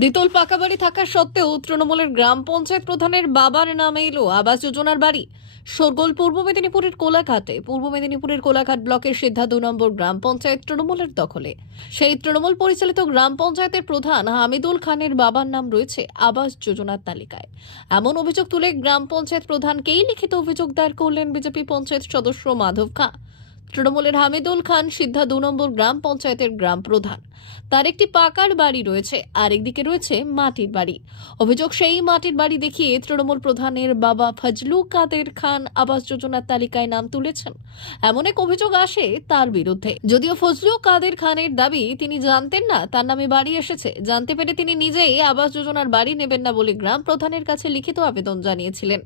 দ্বিতল পাকা বাড়ি থাকা সত্ত্বেও তৃণমূলের গ্রাম পঞ্চায়েত প্রধানের বাবার নামে এলো আবাস যোজনার বাড়ি। সরগোল পূর্ব মেদিনীপুরের কোলাঘাটে। পূর্ব মেদিনীপুরের কোলাঘাট ব্লকের সিদ্ধা দু নম্বর গ্রাম পঞ্চায়েত তৃণমূলের দখলে। সেই তৃণমূল পরিচালিত গ্রাম পঞ্চায়েতের প্রধান হামিদুল খানের বাবার নাম রয়েছে আবাস যোজনার তালিকায়। এমন অভিযোগ তুলে গ্রাম পঞ্চায়েত প্রধানকেই লিখিত অভিযোগ দায়ের করলেন বিজেপি পঞ্চায়েত সদস্য মাধব খাঁ। তৃণমূলের হামিদুল খান সিদ্ধা দু নম্বর গ্রাম পঞ্চায়েতের গ্রাম প্রধান। তার একটি পাকার বাড়ি রয়েছে আর একদিকে রয়েছে মাটির বাড়ি। অভিযোগ সেই মাটির বাড়ি দেখিয়ে তৃণমূল প্রধানের বাবা ফজলু কাদের খান আবাস যোজনার তালিকায় নাম তুলেছেন। এমন এক অভিযোগ আসে তার বিরুদ্ধে। যদিও ফজলু কাদের খানের দাবি তিনি জানতেন না, তার নামে বাড়ি এসেছে। জানতে পেরে তিনি নিজেই আবাস যোজনার বাড়ি নেবেন না বলে গ্রাম প্রধানের কাছে লিখিত আবেদন জানিয়েছিলেন।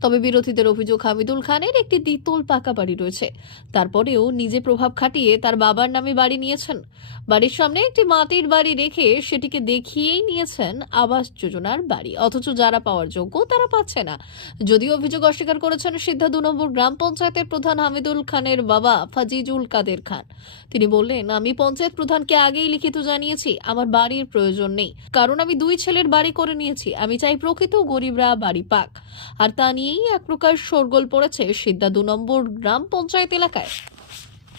তবে বিরোধীদের অভিযোগ হামিদুল খানের একটি দ্বিতল পাকা বাড়ি রয়েছে। তারপরেও নিজে প্রভাব খাটিয়ে তার বাবার নামে বাড়ি নিয়েছেন। বাড়ির সামনে একটি মাটির বাড়ি রেখে সেটিকে দেখিয়েই নিয়েছেন আবাস যোজনার বাড়ি। অথচ যারা পাওয়ার যোগ্য, তারা পাচ্ছে না। যদিও অভিযোগ অস্বীকার করেছেন সিদ্ধা দু নম্বর গ্রাম পঞ্চায়েতের প্রধান হামিদুল খানের বাবা ফাজিজুল কাদের খান। তিনি বললেন, আমি পঞ্চায়েত প্রধানকে আগেই লিখিত জানিয়েছি, আমার বাড়ির প্রয়োজন নেই। কারণ আমি দুই ছেলের বাড়ি করে নিয়েছি। আমি চাই প্রকৃত গরিবরা বাড়ি পাক। আর তা নিয়েই এক প্রকার শোরগোল পড়েছে সিদ্ধা দু নম্বর গ্রাম পঞ্চায়েত এলাকায়।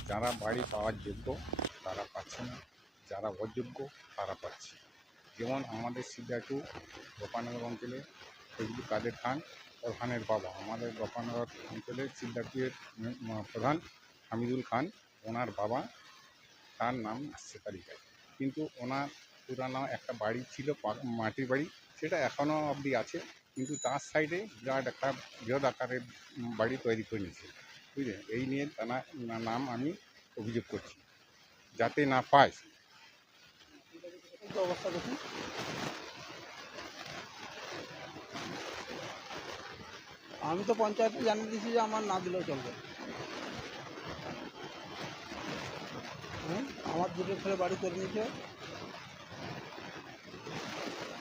যারা বাড়ি পাওয়ার যোগ্য, তারা পাচ্ছে না। যারা অযোগ্য, তারা পাচ্ছে। যেমন আমাদের সিদ্ধাটু গোপানগর অঞ্চলে ফজলু কাদের খান প্রধানের বাবা। আমাদের গোপানগর অঞ্চলের সিদ্ধাটুয়ের প্রধান হামিদুল খান। ওনার বাবা, তার নাম আসছে তালিকায়। কিন্তু ওনার পুরানো একটা বাড়ি ছিল মাটির বাড়ি সেটা এখনও অবধি আছে কিন্তু তার সাইডে বিরাট একটা বৃহৎ আকারের বাড়ি তৈরি করে নিয়েছে। বুঝলেন এই নিয়ে না- নাম আমি অভিযোগ করছি। যাতে না পায়। অবস্থা দেখুন। আমি তো পঞ্চায়েতে জানিয়ে দিয়েছি যে আমার না দিলেও চলবে। হুম, আমার দুটো ছেলে বাড়ি করে নিয়েছে।